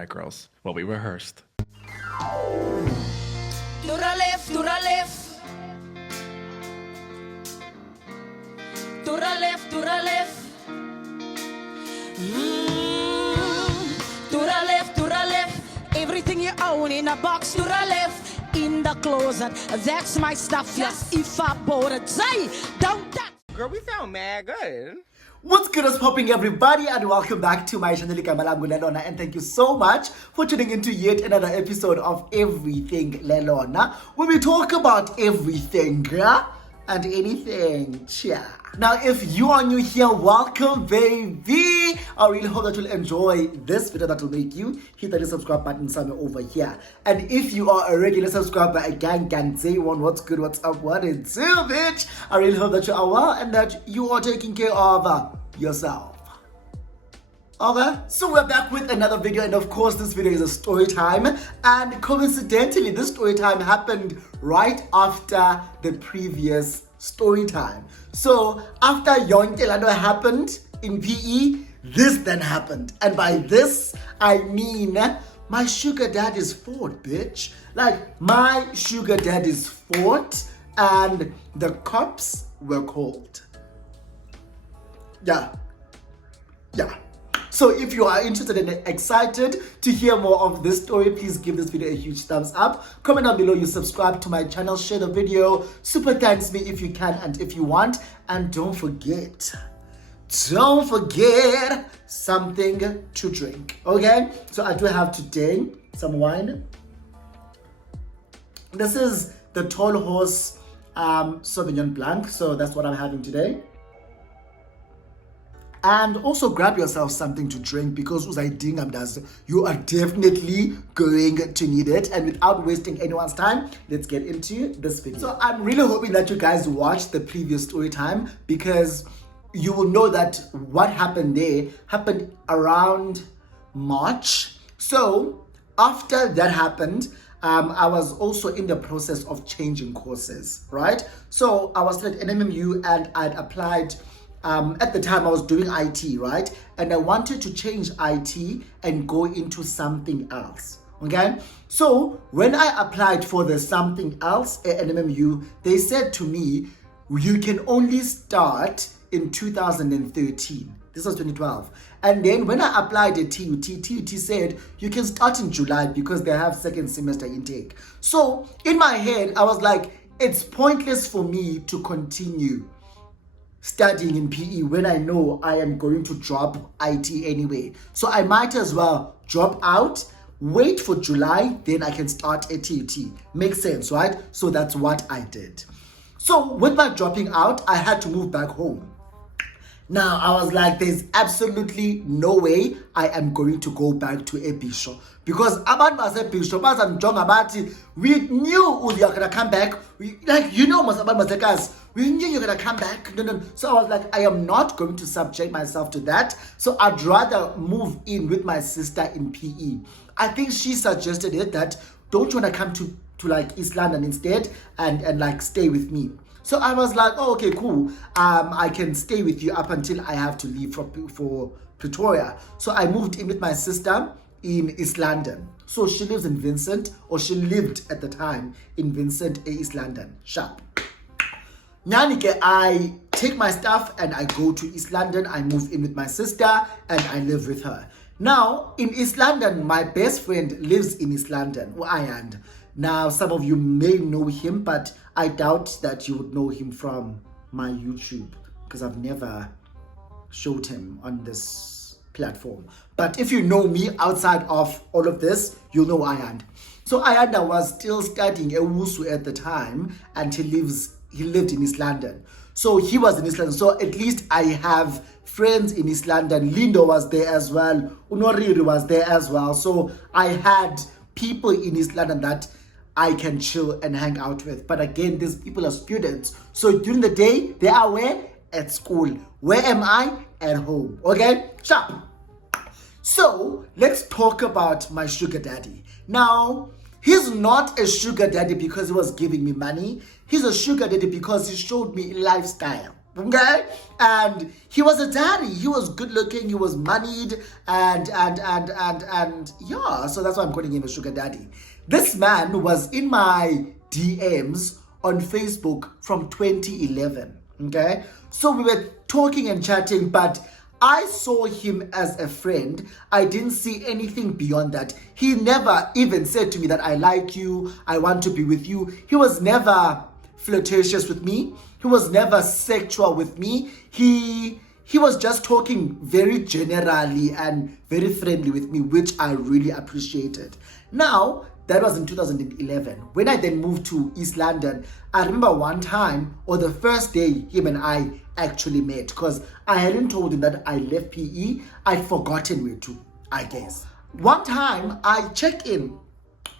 right, girls. Well, we rehearsed. To the left, to the left. To the left, to the left. To the left, to the left. Everything you own in a box. To the left, in the closet. That's my stuff. Yes, if I bought it, say, don't touch. Girl, we sound mad good. What's good, what's popping, everybody, and welcome back to my channel, Lelona, and thank you so much for tuning into yet another episode of Everything Lelona, where we talk about everything and anything. Chia. Now, if you are new here, welcome, baby. I really hope that you'll enjoy this video that will make you hit the subscribe button somewhere over here. And if you are a regular subscriber, gang, say one, what's good, what's up, what is it, bitch? I really hope that you are well and that you are taking care of yourself. Okay, so we're back with another video, and of course this video is a story time, and coincidentally this story time happened right after the previous story time. So after Yonke Lando happened in PE, this then happened, and by this I mean my sugar daddy's fought, bitch. Like, my sugar daddy's fought and the cops were called. Yeah. So if you are interested and excited to hear more of this story, please give this video a huge thumbs up. Comment down below, you subscribe to my channel, share the video, super thanks me if you can and if you want. And don't forget something to drink, okay? So I do have today some wine. This is the Tall Horse Sauvignon Blanc, so that's what I'm having today. And also grab yourself something to drink, because you are definitely going to need it. And without wasting anyone's time, let's get into this video. So I'm really hoping that you guys watched the previous story time, because you will know that what happened there happened around March. So after that happened, I was also in the process of changing courses, right? So I was still at NMMU and I'd applied. At the time I was doing IT, right? And I wanted to change IT and go into something else, okay? So when I applied for the something else at NMMU, they said to me, you can only start in 2013. This was 2012. And then when I applied at TUT said you can start in July because they have second semester intake. So in my head, I was like, it's pointless for me to continue studying in PE when I know I am going to drop IT anyway. So I might as well drop out, wait for July, then I can start at TUT. Makes sense, right? So that's what I did. So with my dropping out, I had to move back home. Now I was like, there's absolutely no way I am going to go back to Ebisho, because about myself, we knew you're gonna come back. We knew you're gonna come back. No. So I was like, I am not going to subject myself to that. So I'd rather move in with my sister in PE. I think she suggested it that don't you wanna come to like East London instead and like stay with me. So I was like, oh, okay, cool. I can stay with you up until I have to leave for Pretoria. So I moved in with my sister in East London. So she lives in Vincent, or she lived at the time in Vincent, East London. Sharp. Nyanike, I take my stuff and I go to East London. I move in with my sister and I live with her. Now, in East London, my best friend lives in East London, Ayand. Now, some of you may know him, but I doubt that you would know him from my YouTube, because I've never showed him on this platform. But if you know me outside of all of this, you'll know Ayand. So Ayanda was still studying at Wusu at the time, and he lived in East London. So he was in East London. So at least I have friends in East London. Lindo was there as well. Unoriri was there as well. So I had people in East London that I can chill and hang out with. But again, these people are students. So during the day, they are where? At school. Where am I? At home. Okay? Sharp. So let's talk about my sugar daddy. Now, he's not a sugar daddy because he was giving me money. He's a sugar daddy because he showed me lifestyle. Okay, and he was a daddy. He was good looking. He was moneyed, and yeah. So that's why I'm calling him a sugar daddy. This man was in my DMs on Facebook from 2011. Okay, so we were talking and chatting, but I saw him as a friend. I didn't see anything beyond that. He never even said to me that I like you, I want to be with you. He was never flirtatious with me. He was never sexual with me. He was just talking very generally and very friendly with me, which I really appreciated. Now, that was in 2011. When I then moved to East London, I remember one time, or the first day him and I actually met, because I hadn't told him that I left PE. I'd forgotten where to, I guess. One time, I checked in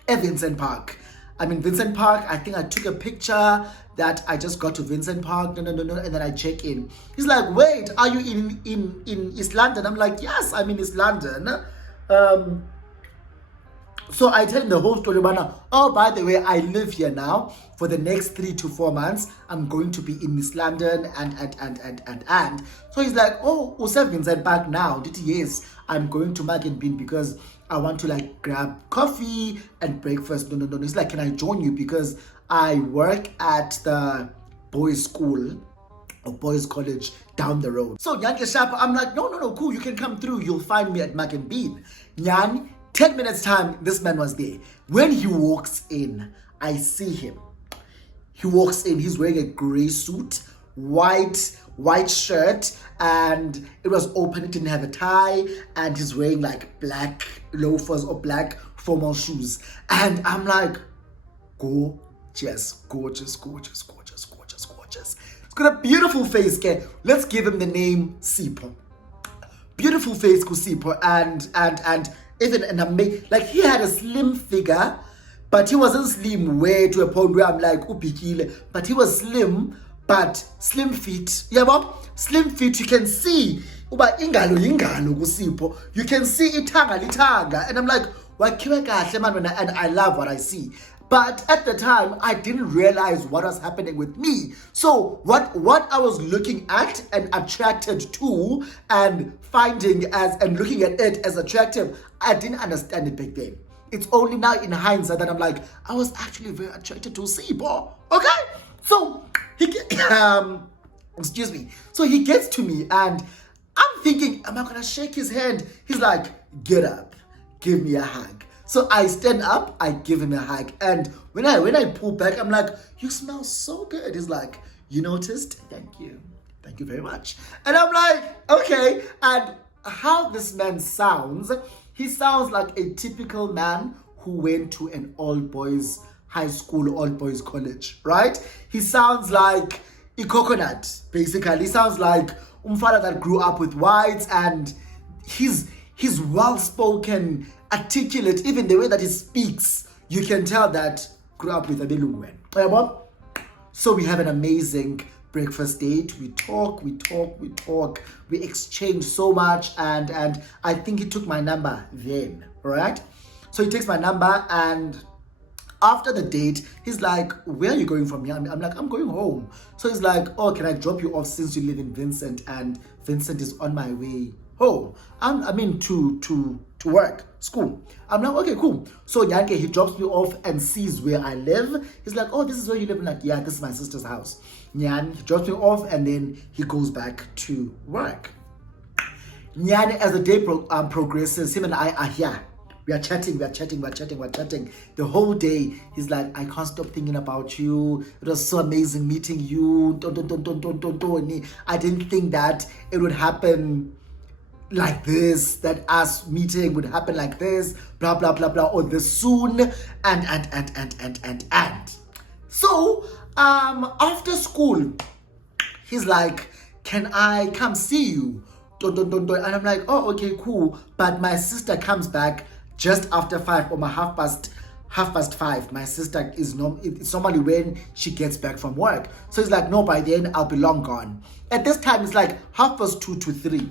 at Vincent Park. I'm in Vincent Park. I think I took a picture that I just got to Vincent Park. No. And then I check in. He's like, wait, are you in East London? I'm like, yes, I'm in East London. So I tell him the whole story. Oh, by the way, I live here now. For the next 3 to 4 months, I'm going to be in East London and. So he's like, oh, Usa Vincent Park now. Did he? Yes, I'm going to Mark and Bean because I want to like grab coffee and breakfast. No. He's like, can I join you? Because I work at the boys' school or boys' college down the road. So Nyan Sharp, I'm like, no, cool. You can come through. You'll find me at Mark and Bean. Nyan, 10 minutes time, this man was there. When he walks in, I see him. He walks in, he's wearing a gray suit, white shirt, and it was open, it didn't have a tie, and he's wearing like black loafers or black formal shoes. And I'm like, gorgeous. He's got a beautiful face, okay? Let's give him the name Sipho. Beautiful face, Sipho, and even an amazing, like he had a slim figure, but he wasn't slim way to a point where I'm like, upikile, but he was slim, but slim feet. Yeah, slim feet, you can see, uba ingalo kusipho. You can see itanga, and I'm like, wakhiwe kahle man, and I love what I see. But at the time, I didn't realize what was happening with me. So what I was looking at and attracted to and finding and looking at it as attractive, I didn't understand it back then. It's only now in hindsight that I'm like, I was actually very attracted to Sipho. Okay? So excuse me. So he gets to me and I'm thinking, am I gonna shake his hand? He's like, get up, give me a hug. So I stand up, I give him a hug, and when I pull back, I'm like, you smell so good. He's like, you noticed? Thank you very much. And I'm like, okay. And how this man sounds, he sounds like a typical man who went to an all-boys high school, all-boys college, right? He sounds like a coconut, basically. He sounds like umfana that grew up with whites, and he's well-spoken, articulate, even the way that he speaks, you can tell that grew up with a belungwen. So we have an amazing breakfast date. We talk, we exchange so much, and I think he took my number then, right? So he takes my number, and after the date, he's like, where are you going from here? I'm like, I'm going home. So he's like, oh, can I drop you off since you live in Vincent, and Vincent is on my way home? I mean to work, school. I'm like, okay, cool. So Nyanke, he drops me off and sees where I live. He's like, oh, this is where you live. I'm like, yeah, this is my sister's house. Nyan, he drops me off and then he goes back to work. Nyan, as the day progresses, him and I are here. We are chatting. The whole day, he's like, I can't stop thinking about you. It was so amazing meeting you. I didn't think that it would happen like this, that us meeting would happen like this, blah, blah, blah, blah, or this soon, and. So, after school, he's like, can I come see you? And I'm like, oh, okay, cool. But my sister comes back just after 5 or my half past 5. My sister it's normally when she gets back from work. So he's like, no, by then I'll be long gone. At this time, it's like 2:30 to 3.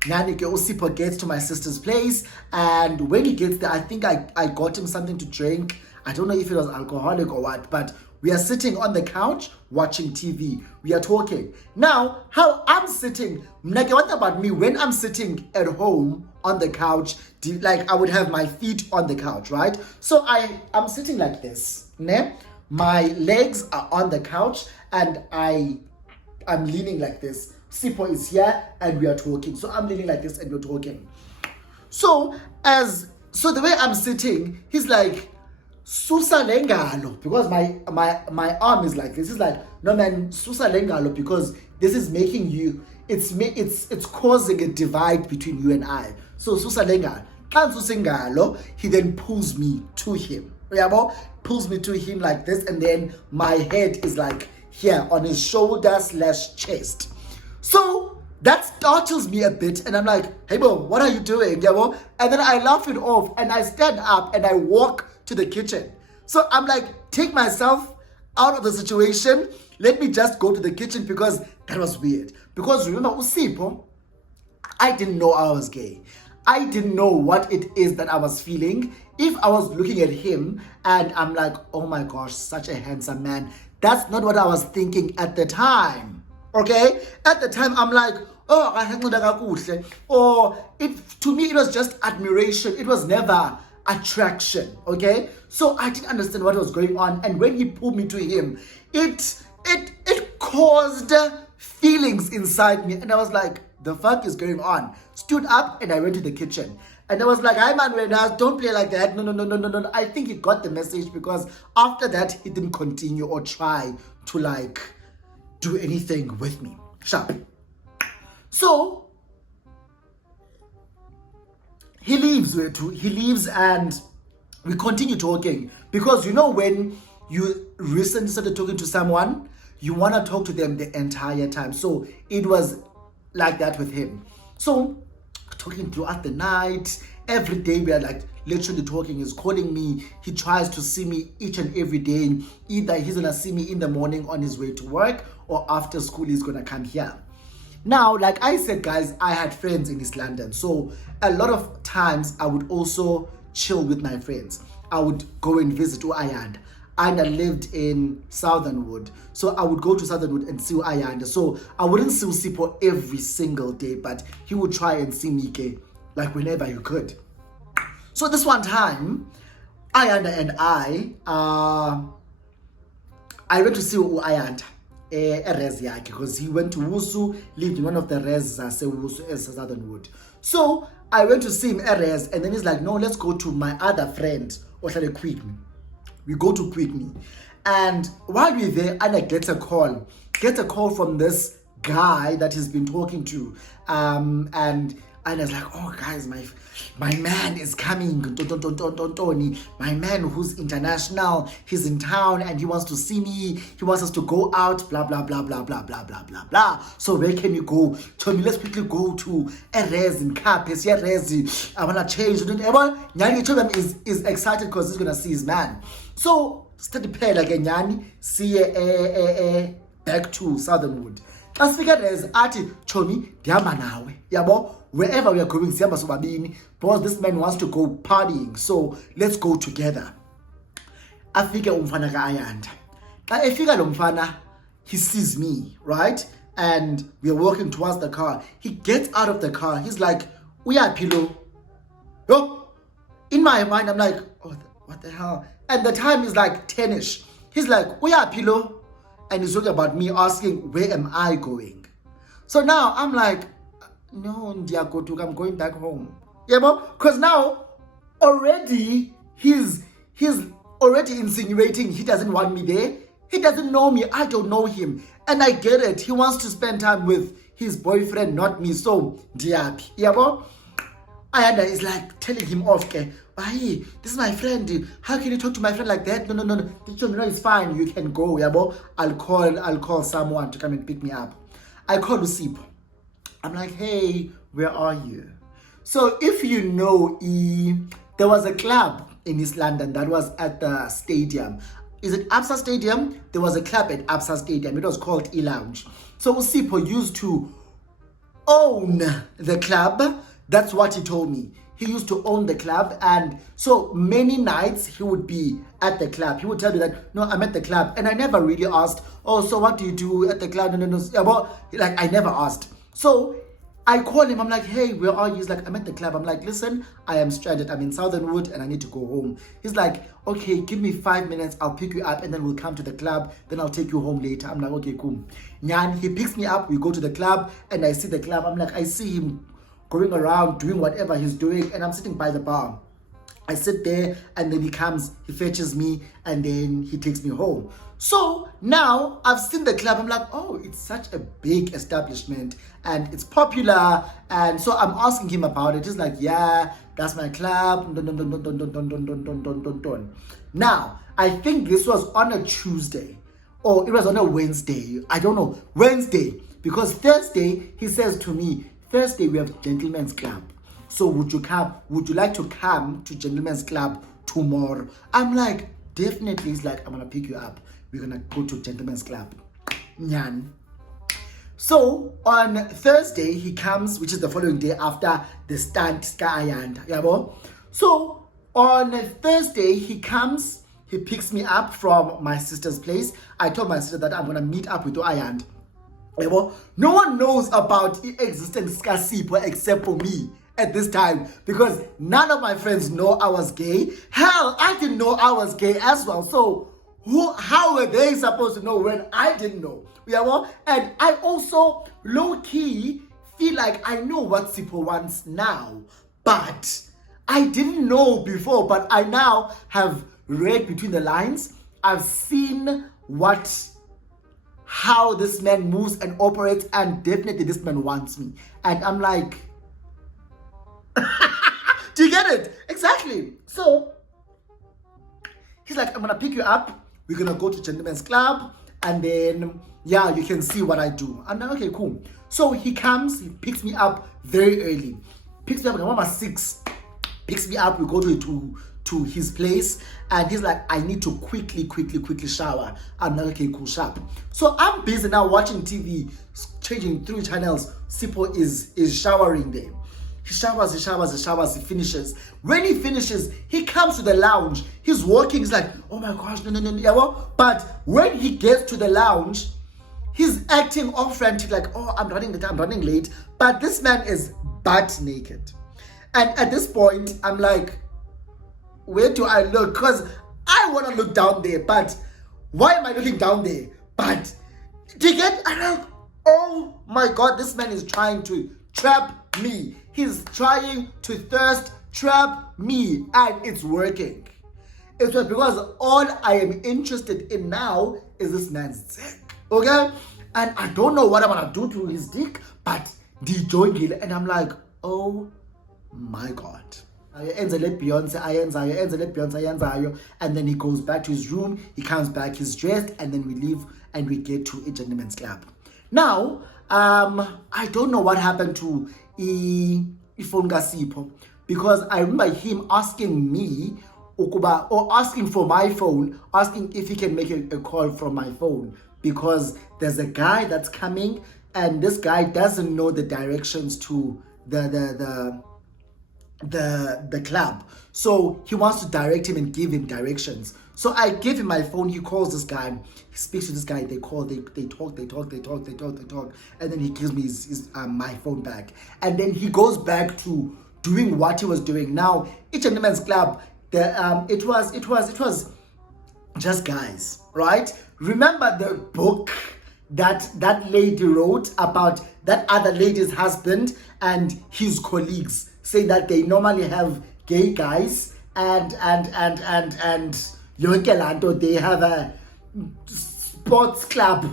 Nyanike Osipo gets to my sister's place, and when he gets there, I think I got him something to drink. I don't know if it was alcoholic or what, but We are sitting on the couch watching TV. We are talking. Now, how I'm sitting, what about me when I'm sitting at home on the couch? Like I would have my feet on the couch, right? So I'm sitting like this. Ne? My legs are on the couch and I'm leaning like this. Sipo is here and we are talking. So I'm leaning like this and we're talking. So the way I'm sitting, he's like, susa lengalo, because my arm is like this. He's like, no man, susa lengalo, because this is making you, it's causing a divide between you and I. So susa lengalo. He then pulls me to him. Pulls me to him like this, and then my head is like here on his shoulder/chest. So that startles me a bit, and I'm like, hey bro, what are you doing? And then I laugh it off and I stand up and I walk to the kitchen. So I'm like, take myself out of the situation. Let me just go to the kitchen, because that was weird. Because remember, Usipo, I didn't know I was gay. I didn't know what it is that I was feeling. If I was looking at him and I'm like, oh my gosh, such a handsome man. That's not what I was thinking at the time. Okay? At the time, I'm like, oh, to me, it was just admiration. It was never attraction. Okay? So I didn't understand what was going on. And when he pulled me to him, it caused feelings inside me. And I was like, the fuck is going on? Stood up and I went to the kitchen. And I was like, hi man, don't play like that. No. I think he got the message, because after that, he didn't continue or try to like do anything with me. Sharp. So he leaves and we continue talking, because when you recently started talking to someone, you want to talk to them the entire time. So it was like that with him. So talking throughout the night, every day we are like literally talking. He's calling me. He tries to see me each and every day. Either he's gonna see me in the morning on his way to work, or after school he's gonna come here. Now, like I said, guys, I had friends in East London. So a lot of times I would also chill with my friends. I would go and visit Ayanda. Ayanda lived in Southernwood. So I would go to Southernwood and see Ayanda. So I wouldn't see Usipo every single day, but he would try and see me like whenever he could. So this one time, Ayanda and I went to see Ayanda. Because he went to Wusu, lived in one of the res Southernwood. So I went to see him at res, and then he's like, no, let's go to my other friend, Ohlale Kwitmi. We go to Kwitmi. And while we're there, Anna gets a call from this guy that he's been talking to. And Anna's like, oh guys, my man is coming. My man who's international, he's in town and he wants to see me. He wants us to go out, blah, blah, blah, blah, blah, blah, blah, blah, blah. So where can you go? Tell me, let's quickly go to a res in Capes. Yeah, res. I want to change. Nyani Chobam is excited because he's going to see his man. So, study play like a Nyani, see back to Southernwood. As figured as Ati Chomi, Diamanawe, Yabo, wherever we are going, Siamba Sobabini, because this man wants to go partying, so let's go together. I figure Umfana Ayanda. I figure Umfana, he sees me, right? And we are walking towards the car. He gets out of the car. He's like, we are pillow. Oh, in my mind, I'm like, oh, what the hell? And the time is like 10ish. He's like, we are pillow. And he's talking about me, asking, where am I going? So now I'm like, no, Ndiakotuk, I'm going back home. Yeah, because now already he's already insinuating he doesn't want me there. He doesn't know me. I don't know him. And I get it. He wants to spend time with his boyfriend, not me. So, Diapi. Yeah, Ayanda is like telling him off, okay, hey, this is my friend. How can you talk to my friend like that? No. It's fine. You can go, yabo. I'll call someone to come and pick me up. I call Usipo. I'm like, hey, where are you? So if you know, there was a club in East London that was at the stadium. Is it Absa Stadium? There was a club at Absa Stadium. It was called E-Lounge. So Usipo used to own the club. That's what he told me. he used to own the club, and so many nights he would be at the club. He would tell me that, no, I'm at the club, and I never really asked, oh, so what do you do at the club? No. Like, I never asked. So I call him, I'm like, hey, where are you? He's like, I'm at the club. I'm like, listen, I am stranded. I'm in Southernwood and I need to go home. He's like, okay, give me 5 minutes. I'll pick you up and then we'll come to the club. Then I'll take you home later. I'm like, okay, cool. Nyan, he picks me up. We go to the club and I see the club. I'm like, I see him going around doing whatever he's doing and I'm sitting by the bar. I sit there and then he comes, he fetches me and then he takes me home. So now I've seen the club. I'm like, oh, it's such a big establishment and it's popular. And so I'm asking him about it. He's like, yeah, that's my club. Now, I think this was on a Tuesday or it was on a Wednesday. I don't know. Wednesday. Because Thursday, he says to me, Thursday we have Gentlemen's Club. So would you like to come to Gentlemen's Club tomorrow? I'm like, definitely. He's like, I'm gonna pick you up. We're gonna go to Gentlemen's Club. Nyan. So on Thursday he comes, which is the following day after the stunt Skayand. Yabo. So on Thursday he comes, he picks me up from my sister's place. I told my sister that I'm gonna meet up with Ayand. Yabo. No one knows about the existence of Skasipo except for me at this time, because none of my friends know I was gay. Hell, I didn't know I was gay as well. So how were they supposed to know when I didn't know? And I also low-key feel like I know what Sipo wants now, but I didn't know before. But I now have read between the lines. I've seen how this man moves and operates, and definitely this man wants me. And I'm like, do you get it? Exactly. So he's like, I'm gonna pick you up. We're gonna go to Gentlemen's Club, and then yeah, you can see what I do. I'm like, okay, cool. So he comes, he picks me up very early. Picks me up at 6. Picks me up. We go to his place, and he's like, I need to quickly shower. I'm like, okay, cool, sharp. So I'm busy now watching TV, changing 3 channels. Sipo is showering there. He showers, he finishes. When he finishes, he comes to the lounge. He's walking, he's like, oh my gosh, no. But when he gets to the lounge, he's acting all frantic, like, oh, I'm running late. But this man is butt naked. And at this point, I'm like, where do I look? Because I want to look down there, but why am I looking down there? But do you get, I'm like, oh my God, this man is trying to trap me. He's trying to thirst trap me, and it's working. It's because all I am interested in now is this man's dick, okay? And I don't know what I'm gonna do to his dick, but DJ, and I'm like, oh my God. And then he goes back to his room, he comes back, he's dressed, and then we leave and we get to a Gentlemen's Club. Now, I don't know what happened to Ifon Gasipo, because I remember him asking me or asking for my phone, asking if he can make a call from my phone, because there's a guy that's coming and this guy doesn't know the directions to the club, so he wants to direct him and give him directions. So I give him my phone. He calls this guy. He speaks to this guy. They talk, and then he gives me his my phone back. And then he goes back to doing what he was doing. Now, each Gentlemen's Club, it was just guys, right? Remember the book that lady wrote about that other lady's husband and his colleagues, saying that they normally have gay guys and they have a sports club.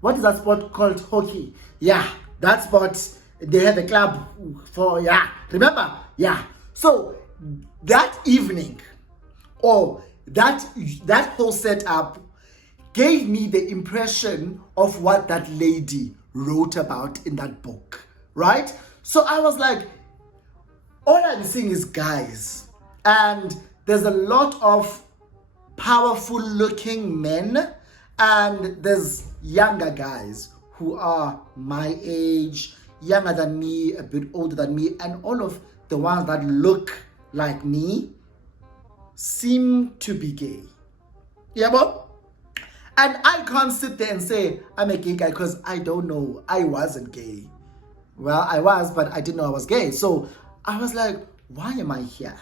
What is that sport called? Hockey. Yeah, that sport. They have a club for, yeah. Remember? Yeah. So that evening, or that whole setup gave me the impression of what that lady wrote about in that book, right? So I was like, all I'm seeing is guys, and there's a lot of powerful looking men, and there's younger guys who are my age, younger than me, a bit older than me, and all of the ones that look like me seem to be gay. Yeah, but and I can't sit there and say I'm a gay guy because I don't know. I wasn't gay. Well, I was, but I didn't know I was gay. So I was like, why am I here?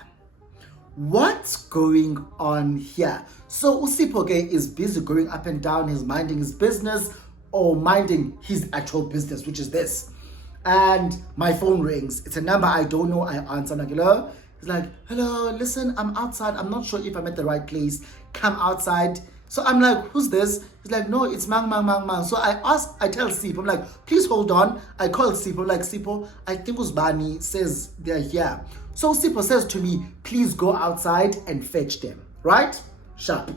What's going on here? So Usipho is busy going up and down. He's minding his business or minding his actual business, which is this. And my phone rings. It's a number I don't know. I answer. I'm like, hello? He's like, hello, listen, I'm outside. I'm not sure if I'm at the right place. Come outside. So I'm like, who's this? He's like, no, it's Mang. So I tell Sipo, I'm like, please hold on. I call Sipo, like, Sipo, I think Usbani says they're here. So Sipo says to me, please go outside and fetch them, right? Sharp.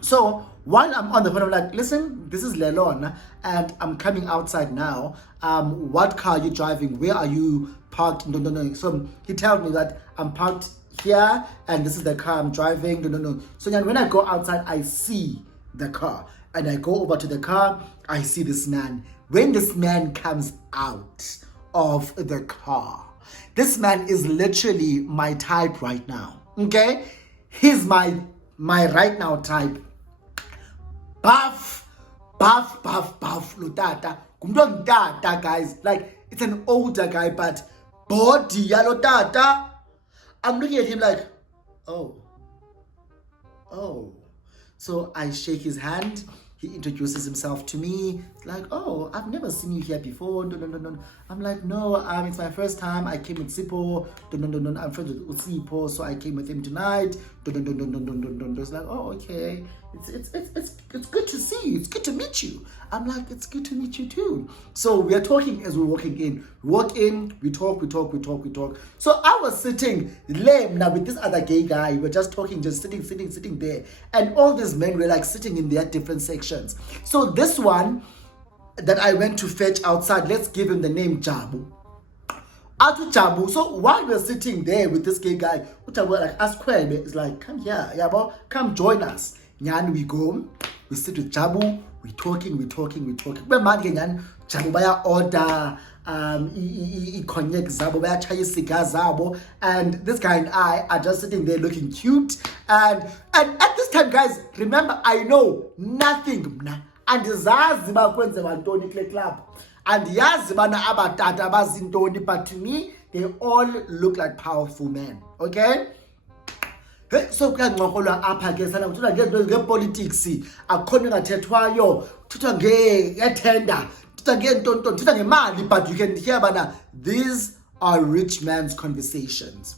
So while I'm on the phone, I'm like, listen, this is Lelon, and I'm coming outside now. What car are you driving? Where are you parked? No. So he tells me that I'm parked here, and this is the car I'm driving. No. So then when I go outside, I see the car, and I go over to the car. I see this man. When this man comes out of the car, this man is literally my type right now. Okay, he's my right now type. Buff, lotata. Kumdongdata, guys. Like, it's an older guy, but body lotata. I'm looking at him like, oh. So I shake his hand. He introduces himself to me. It's like, oh, I've never seen you here before. No. I'm like, no, it's my first time. I came with Sipo. No. I'm friends with Sipo, so I came with him tonight. No. It's like, oh, okay. It's good to see you. It's good to meet you. I'm like, it's good to meet you too. So we are talking as we're walking in. We walk in, we talk. So I was sitting lame now with this other gay guy. We're just talking, just sitting there. And all these men were like sitting in their different sections. So this one that I went to fetch outside, let's give him the name Jabu. Atu Jabu. So while we're sitting there with this gay guy, like ask Kwebe, is like, come here, Yabo, come join us. Nyan, we go, we sit with Jabu, we talking. But man, Nyan, Jabu baya order cognac zabo, baya chai cigar zabo, and this guy and I are just sitting there looking cute. And at this time, guys, remember, I know nothing. And zazi bakwenze bantoni kule club. And yazi bana abatata bazintoni, but to me, they all look like powerful men. Okay? So kuyancokolwa apha ke sana kuthiwa ngepolitics akhona ngathethwayo kuthiwa ngethenda kuthiwa ngentonto kuthiwa ngemali, but you can hear bana these are rich man's conversations.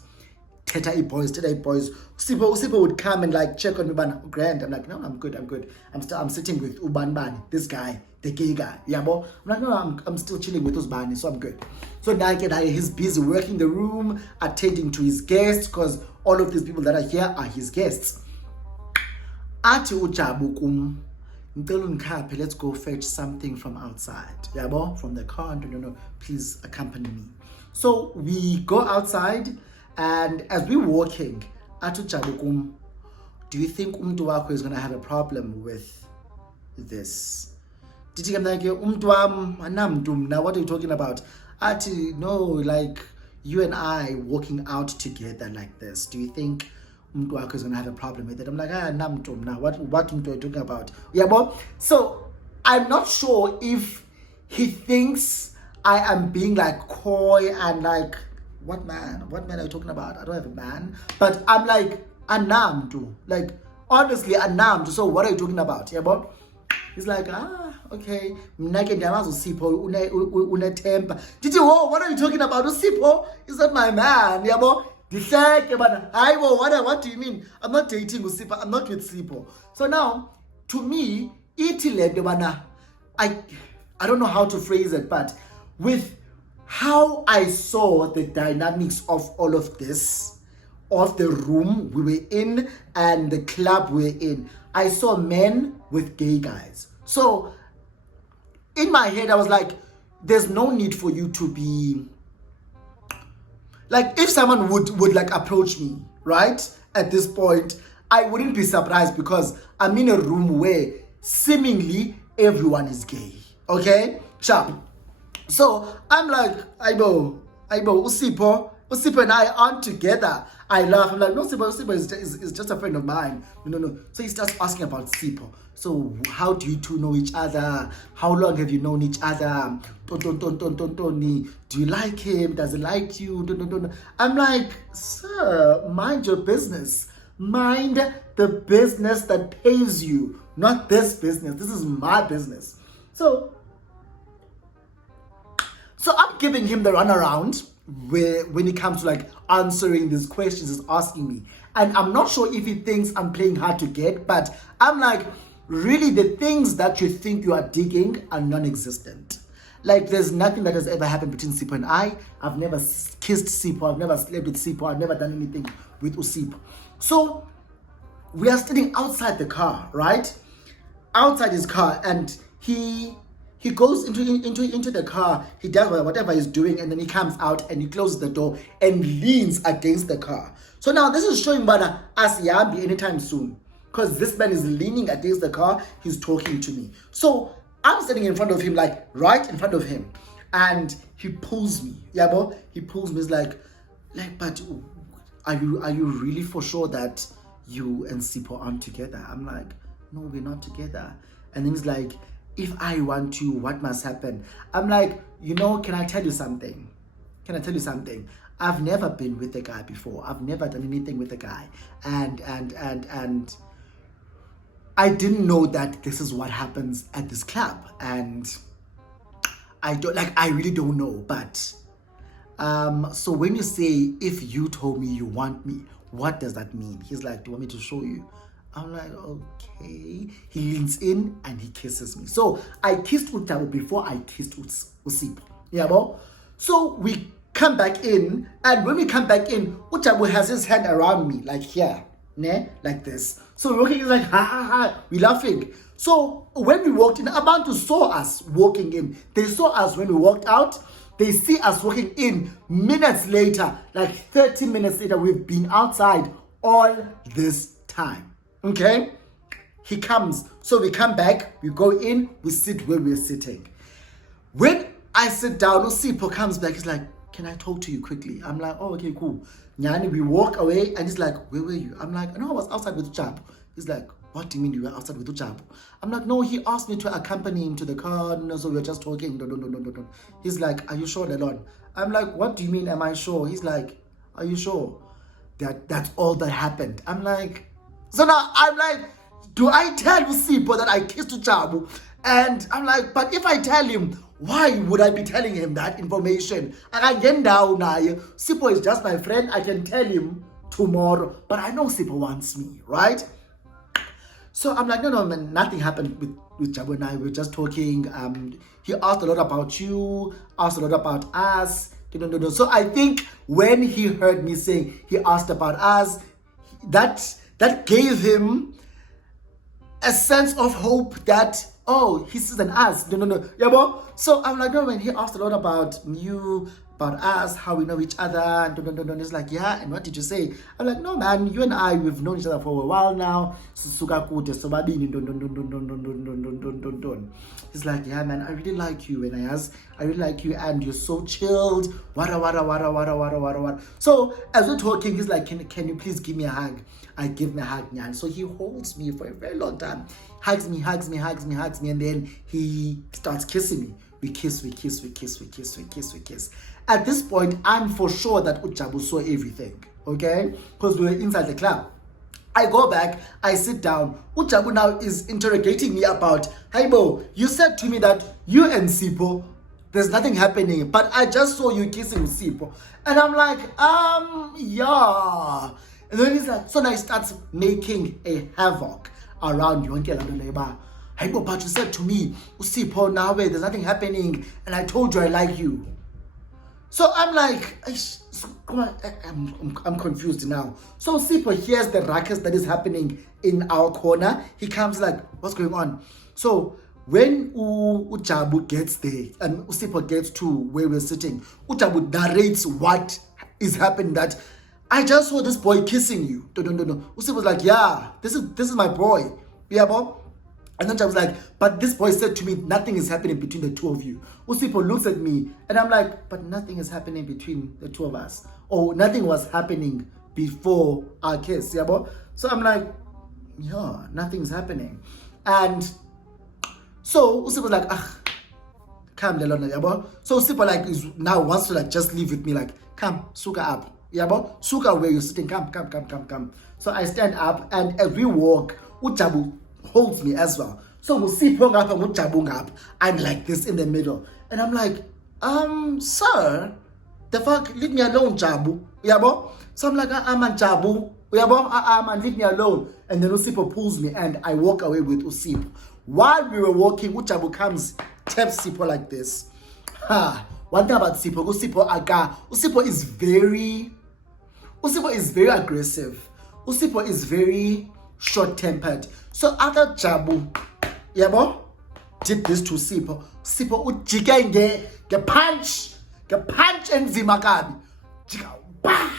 Teta boys. Sipo would come and like check on me, bana grand. I'm like, no, I'm good. I'm sitting with Ubanbani, this guy, the gay guy. Yabo. I'm like, no, I'm still chilling with Usbani, so I'm good. So now he's busy working the room, attending to his guests, because all of these people that are here are his guests. Ati ujabu kum, let's go fetch something from outside. Yabo, from the car. No, please accompany me. So we go outside, and as we're walking, ati ujabu kum, do you think umtu wako is gonna have a problem with this? Did you like now? What are you talking about? Ati, no, like you and I walking out together like this. Do you think umtu wako is gonna have a problem with it? I'm like, namtum now. What umtu are you talking about? Yeah, but so I'm not sure if he thinks I am being like coy and like, what man are you talking about? I don't have a man, but I'm like anamtu, like honestly anamtu. So what are you talking about? Yeah, but he's like, okay. Mnake ndiyamazi uSipho unetemper. Did you, what are you talking about? uSipho is not my man. Yabo. Dihleke bana. Hayi bo, what do you mean? I'm not dating uSipho. I'm not with Sipho. So now, to me, ithi le nto bana, I don't know how to phrase it, but with how I saw the dynamics of all of this, of the room we were in and the club we were in, I saw men with gay guys. So in my head, I was like, there's no need for you to be like, if someone would like approach me, right? At this point, I wouldn't be surprised because I'm in a room where seemingly everyone is gay. Okay? Sharp. So I'm like, I know Usipho and I aren't together. I laugh. I'm like, no, Sipho is just a friend of mine. No. So he starts asking about Sipho. So how do you two know each other? How long have you known each other? Do you like him? Does he like you? I'm like, sir, mind your business. Mind the business that pays you, not this business. This is my business. So I'm giving him the runaround when it comes to like answering these questions he's asking me. And I'm not sure if he thinks I'm playing hard to get, but I'm like, really, the things that you think you are digging are non-existent. Like, there's nothing that has ever happened between Sipho and I. I've never kissed Sipho. I've never slept with Sipho. I've never done anything with Usipho. So we are standing outside the car, right? Outside his car, and he goes into the car. He does whatever he's doing, and then he comes out and he closes the door and leans against the car. So now this is showing Bana Asiyambi anytime soon, because this man is leaning against the car. He's talking to me. So I'm standing in front of him, like right in front of him, and he pulls me. Yeah, bro. He pulls me. He's like, but are you really for sure that you and Sipho aren't together? I'm like, no, we're not together. And then he's like, if I want to, what must happen? I'm like, can I tell you something? I've never been with a guy before. I've never done anything with a guy. And I didn't know that this is what happens at this club. And I really don't know. But so when you say, if you told me you want me, what does that mean? He's like, do you want me to show you? I'm like, okay. He leans in and he kisses me. So I kissed Utabu before I kissed Usipho. Yeah, bro? So we come back in, and when we come back in, Utabu has his hand around me, like here, ne? Like this. So we're walking, he's like, ha, we're laughing. So when we walked in, Abantu saw us walking in. They saw us when we walked out. They see us walking in minutes later, like 30 minutes later. We've been outside all this time. Okay? He comes. So we come back, we go in, we sit where we're sitting. When I sit down, Usipho comes back. He's like, can I talk to you quickly? I'm like, oh, okay, cool. Nyani, we walk away, and he's like, where were you? I'm like, no, I was outside with Ujabu. He's like, what do you mean you were outside with Ujabu? I'm like, no, he asked me to accompany him to the car. No, so we were just talking. No. He's like, are you sure, Lelon? I'm like, what do you mean, am I sure? He's like, are you sure that that's all that happened? I'm like, so now I'm like, do I tell Usipho that I kissed Ujabu? And I'm like, but if I tell him, why would I be telling him that information? And I get down now. Sipho is just my friend. I can tell him tomorrow. But I know Sipho wants me, right? So I'm like, no, man, nothing happened with Jabu and I. We were just talking. He asked a lot about you, asked a lot about us. So I think when he heard me saying he asked about us, that gave him a sense of hope that, oh, he sees an us. No. Yeah, bro? So I'm like, no, man, he asked a lot about you, about us, how we know each other. And he's like, yeah, and what did you say? I'm like, no, man, you and I, we've known each other for a while now. He's like, yeah, man, I really like you. And I asked, I really like you, and you're so chilled. Wada. So as we're talking, he's like, can you please give me a hug? I give him a hug, man. So he holds me for a very long time. Hugs me, and then he starts kissing me. We kiss. At this point, I'm for sure that Ujabu saw everything, okay? Because we were inside the club. I go back, I sit down. Ujabu now is interrogating me about, hey, Bo, you said to me that you and Sipho, there's nothing happening, but I just saw you kissing Sipho. And I'm like, yeah. And then he's like, so now he starts making a havoc around Yonke Landoleba. Hey, but you said to me, Usipho, now wait, there's nothing happening, and I told you I like you. So I'm like, I'm confused now. So Usipho hears the ruckus that is happening in our corner. He comes like, what's going on? So when Ujabu gets there and Usipho gets to where we're sitting, Ujabu narrates what is happening, that I just saw this boy kissing you. No. Usipho was like, yeah, this is my boy. Yeah, Bob. And then I was like, but this boy said to me, nothing is happening between the two of you. Usipo looks at me and I'm like, but nothing is happening between the two of us. Or nothing was happening before our kiss. Yeah, boy? So I'm like, yeah, nothing's happening. And so Usipo was like, come Lelona, yeah, boy? So Usipo like is now wants to like just leave with me, like, come, suka up. Yeah, boy? Suka where you're sitting, come. So I stand up and as we walk, Ujabu holds me as well. So I'm like this in the middle. And I'm like, sir, the fuck, leave me alone, Jabu. Yabo? So I'm like, I'm a Jabu. Yabo? Man, leave me alone. And then Usipo pulls me and I walk away with Usipo. While we were walking, Ujabu comes, taps Sipo like this. One thing about Sipo, Usipo is very aggressive. Usipo is very short-tempered. So after Jabu, yabo, did this to Sipo. Sipo ujike nge punch and zimakabi. Jika, bah,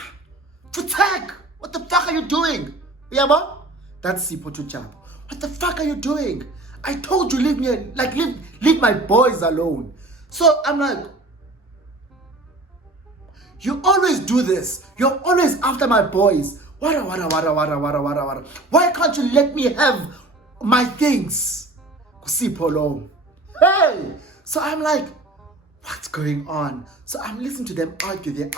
to tag. What the fuck are you doing? Yabo? That's Sipo to Jabu. What the fuck are you doing? I told you leave me, like leave my boys alone. So I'm like, you always do this. You're always after my boys. Wada. Why can't you let me have my things? Kusipolo. Hey! So I'm like, what's going on? So I'm listening to them argue. They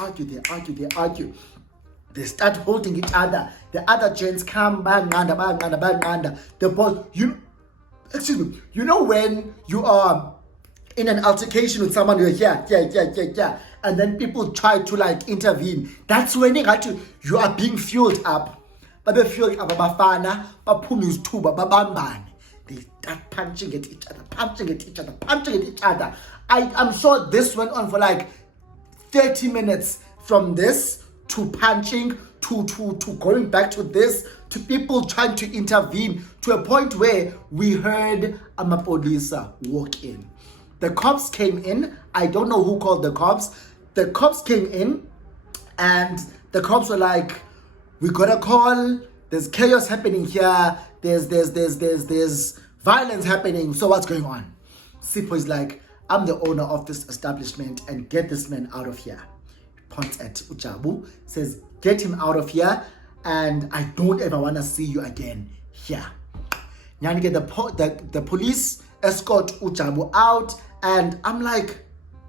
start holding each other. The other gents come, banganda. The boss, excuse me, you know when you are in an altercation with someone, you're here, and then people try to like intervene. That's when you are being fueled up. Babe fueled up, babafana, bapumis tuba, babambane. They start punching at each other. I'm sure this went on for like 30 minutes from this to punching to going back to this to people trying to intervene to a point where we heard Amapolisa walk in. The cops came in. I don't know who called the cops. The cops came in and the cops were like, we got a call. There's chaos happening here. There's violence happening. So what's going on? Sipo is like, I'm the owner of this establishment and get this man out of here. He points at Ujabu, says, get him out of here and I don't ever want to see you again here. Nyanike, the police escort Ujabu out and I'm like,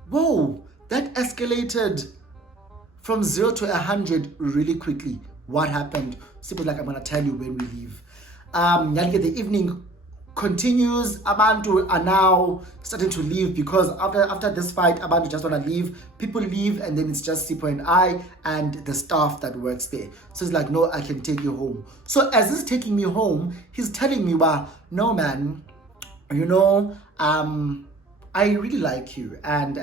whoa, that escalated from 0 to 100 really quickly. What happened? Sipo like, I'm going to tell you when we leave. Nyanike, the evening continues. Abantu are now starting to leave because after this fight, Abantu just want to leave. People leave and then it's just Sipo and I and the staff that works there. So it's like, no, I can take you home. So as he's taking me home, he's telling me, well, no man, you know, I really like you and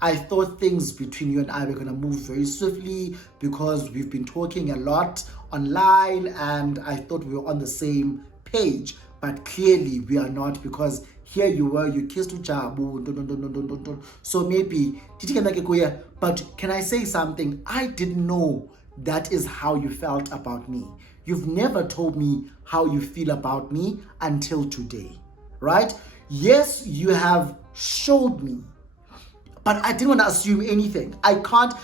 I thought things between you and I were gonna move very swiftly because we've been talking a lot online and I thought we were on the same page, but clearly we are not because here you kissed Ujabu, so maybe but can I say something? I didn't know that is how you felt about me. You've never told me how you feel about me until today, right? Yes, you have showed me, but I didn't want to assume anything. I can't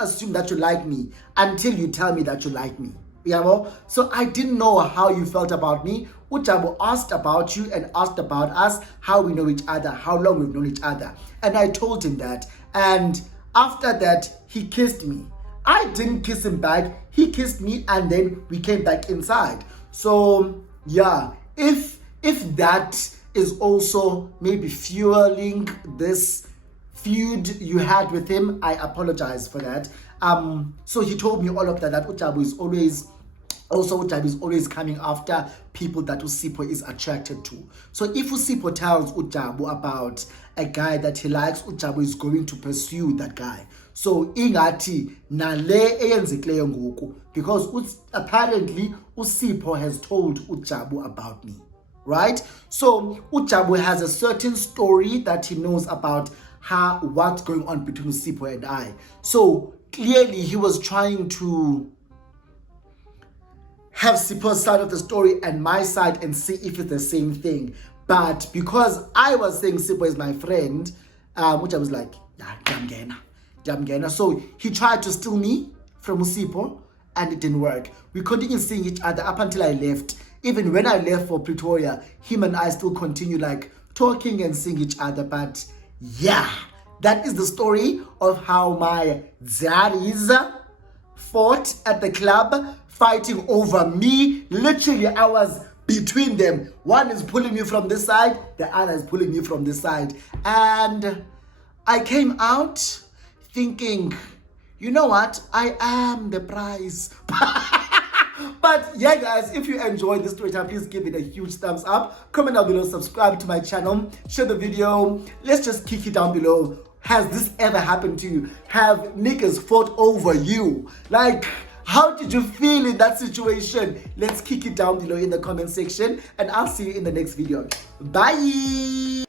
assume that you like me until you tell me that you like me. Yeah, so I didn't know how you felt about me. Ujabu asked about you and asked about us, how we know each other, how long we've known each other. And I told him that. And after that, he kissed me. I didn't kiss him back. He kissed me and then we came back inside. So yeah, if that is also maybe fueling this feud you had with him, I apologize for that. So he told me all of that Ujabu is always coming after people that Usipo is attracted to. So if Usipo tells Ujabu about a guy that he likes, Ujabu is going to pursue that guy. So ingati nale eyenzikleyo ngoku, because apparently Usipo has told Ujabu about me, right? So Ujabu has a certain story that he knows about what's going on between Usipo and I. So clearly he was trying to have Sipho's side of the story and my side and see if it's the same thing. But because I was saying Sipho is my friend, which I was like, Jamgena. So he tried to steal me from Sipho and it didn't work. We continued seeing each other up until I left. Even when I left for Pretoria, him and I still continue like talking and seeing each other. But yeah, that is the story of how my daddies fought at the club, fighting over me. Literally, I was between them. One is pulling me from this side, the other is pulling me from this side. And I came out thinking, you know what? I am the prize. But yeah, guys, if you enjoyed this story time, please give it a huge thumbs up. Comment down below, subscribe to my channel, share the video. Let's just kick it down below. Has this ever happened to you? Have niggas fought over you? Like, how did you feel in that situation? Let's kick it down below in the comment section, and I'll see you in the next video. Bye.